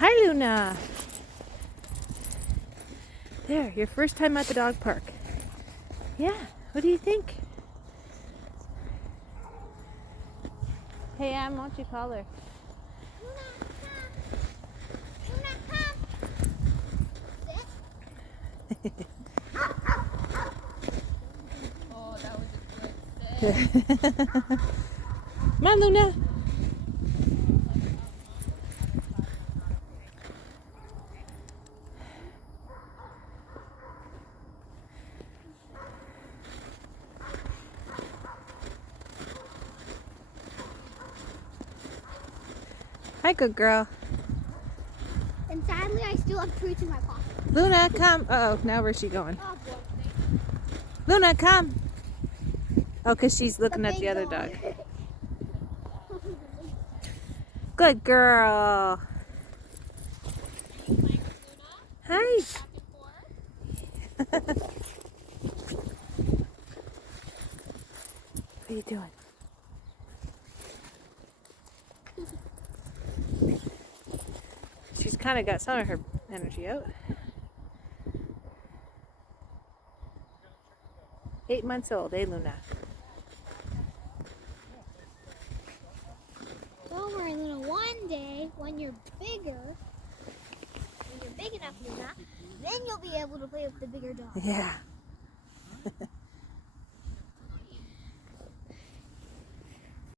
Hi, Luna. There, your first time at the dog park. Yeah, what do you think? Hey, Em, why don't you call her? Luna, come. Sit. Oh, that was a good sit. Come on, Luna. Hi, good girl. And sadly, I still have treats in my pocket. Luna, come. Uh-oh, now where's she going? Oh, boy. Luna, come. Oh, because she's looking The at the big other dog. dog. Good girl. Hi. What are you doing? She's kind of got some of her energy out. 8 months old, eh, Luna? Don't worry, Luna. One day, when you're big enough, Luna, then you'll be able to play with the bigger dog. Yeah.